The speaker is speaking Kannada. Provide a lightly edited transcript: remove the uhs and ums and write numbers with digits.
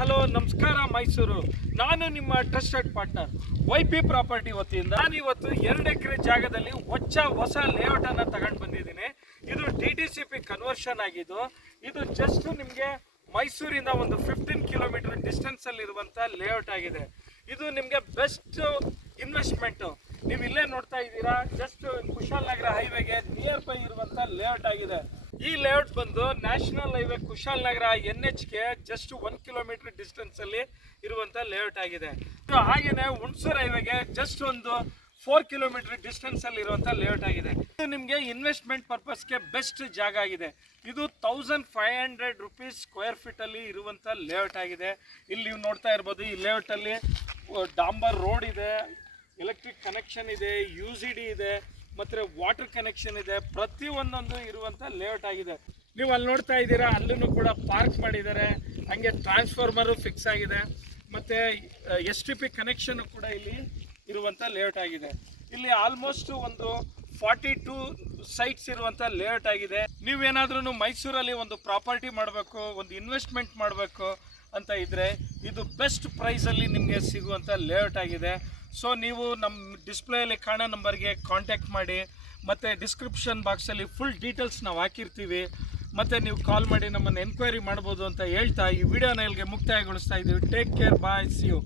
ಹಲೋ ನಮಸ್ಕಾರ ಮೈಸೂರು. ನಾನು ನಿಮ್ಮ ಟ್ರಸ್ಟೆಡ್ ಪಾರ್ಟ್ನರ್ YP ಪ್ರಾಪರ್ಟಿ ವತಿಯಿಂದ ನಾನಿವತ್ತು 2 ಎಕರೆ ಜಾಗದಲ್ಲಿ ಹೊಸ ಲೇಔಟ್ ಅನ್ನು ತಗೊಂಡು ಬಂದಿದ್ದೀನಿ. ಇದು DTCP ಕನ್ವರ್ಷನ್ ಆಗಿದ್ದು. ಇದು ಜಸ್ಟ್ ನಿಮಗೆ ಮೈಸೂರಿಂದ ಒಂದು 15 ಕಿಲೋಮೀಟರ್ ಡಿಸ್ಟೆನ್ಸ್ ಅಲ್ಲಿ ಇರುವಂತ ಲೇಔಟ್ ಆಗಿದೆ. ಇದು ನಿಮಗೆ ಬೆಸ್ಟ್ ಇನ್ವೆಸ್ಟ್ಮೆಂಟ್. ನೀವು ಇಲ್ಲೇ ನೋಡ್ತಾ ಇದ್ದೀರಾ, ಜಸ್ಟ್ ಕುಶಾಲನಗರ ಹೈವೇಗೆ ನಿಯರ್ ಬೈ ಇರುವಂತ ಲೇಔಟ್ ಆಗಿದೆ. ಈ ಲೇಔಟ್ ಬಂದು ನ್ಯಾಷನಲ್ ಹೈವೇ ಕುಶಾಲನಗರ NHಗೆ ಜಸ್ಟ್ 1 ಕಿಲೋಮೀಟರ್ ಡಿಸ್ಟೆನ್ಸ್ ಅಲ್ಲಿ ಇರುವಂತ ಲೇಔಟ್ ಆಗಿದೆ. ಹಾಗೇನೆ ಹುಣಸೂರು ಹೈವೇಗೆ ಜಸ್ಟ್ ಒಂದು 4 ಕಿಲೋಮೀಟರ್ ಡಿಸ್ಟೆನ್ಸ್ ಅಲ್ಲಿ ಇರುವಂತ ಲೇಔಟ್ ಆಗಿದೆ. ಇದು ನಿಮಗೆ ಇನ್ವೆಸ್ಟ್ಮೆಂಟ್ ಪರ್ಪಸ್ಗೆ ಬೆಸ್ಟ್ ಜಾಗ ಆಗಿದೆ. ಇದು 1500 ರೂಪೀಸ್ ಸ್ಕ್ವೇರ್ ಫೀಟ್ ಅಲ್ಲಿ ಇರುವಂತ ಲೇಔಟ್ ಆಗಿದೆ. ಇಲ್ಲಿ ನೀವು ನೋಡ್ತಾ ಇರ್ಬೋದು, ಈ ಲೇಔಟ್ ಅಲ್ಲಿ ಡಾಂಬರ್ ರೋಡ್ ಇದೆ, ಎಲೆಕ್ಟ್ರಿಕ್ ಕನೆಕ್ಷನ್ ಇದೆ, UCD ಇದೆ, ಮತ್ತೆ ವಾಟರ್ ಕನೆಕ್ಷನ್ ಇದೆ. ಪ್ರತಿಯೊಂದೊಂದು ಇರುವಂತ ಲೇಔಟ್ ಆಗಿದೆ. ನೀವು ಅಲ್ಲಿ ನೋಡ್ತಾ ಇದ್ದೀರಾ, ಅಲ್ಲೂ ಕೂಡ ಪಾರ್ಕ್ ಮಾಡಿದ್ದಾರೆ. ಹಂಗೆ ಟ್ರಾನ್ಸ್ಫಾರ್ಮರು ಫಿಕ್ಸ್ ಆಗಿದೆ, ಮತ್ತೆ STP ಕನೆಕ್ಷನ್ ಕೂಡ ಇಲ್ಲಿ ಇರುವಂತ ಲೇಔಟ್ ಆಗಿದೆ. ಇಲ್ಲಿ ಆಲ್ಮೋಸ್ಟ್ ಒಂದು 42 ಸೈಟ್ಸ್ ಇರುವಂತ ಲೇಔಟ್ ಆಗಿದೆ. ನೀವೇನಾದ್ರೂ ಮೈಸೂರಲ್ಲಿ ಒಂದು ಪ್ರಾಪರ್ಟಿ ಮಾಡಬೇಕು, ಒಂದು ಇನ್ವೆಸ್ಟ್ಮೆಂಟ್ ಮಾಡಬೇಕು ಅಂತ ಇದ್ರೆ ಇದು ಬೆಸ್ಟ್ ಪ್ರೈಸಲ್ಲಿ ನಿಮಗೆ ಸಿಗುವಂಥ ಲೇಔಟ್ ಆಗಿದೆ. ಸೊ ನೀವು ನಮ್ಮ ಡಿಸ್ಪ್ಲೇಯಲ್ಲಿ ಕಾಣೋ ನಂಬರ್ಗೆ ಕಾಂಟ್ಯಾಕ್ಟ್ ಮಾಡಿ, ಮತ್ತು ಡಿಸ್ಕ್ರಿಪ್ಷನ್ ಬಾಕ್ಸಲ್ಲಿ ಫುಲ್ ಡೀಟೇಲ್ಸ್ ನಾವು ಹಾಕಿರ್ತೀವಿ. ಮತ್ತು ನೀವು ಕಾಲ್ ಮಾಡಿ ನಮ್ಮನ್ನು ಎನ್ಕ್ವೈರಿ ಮಾಡ್ಬೋದು ಅಂತ ಹೇಳ್ತಾ ಈ ವಿಡಿಯೋನ ಇಲ್ಲಿಗೆ ಮುಕ್ತಾಯಗೊಳಿಸ್ತಾ ಇದ್ದೀವಿ. Take care, bye, see you.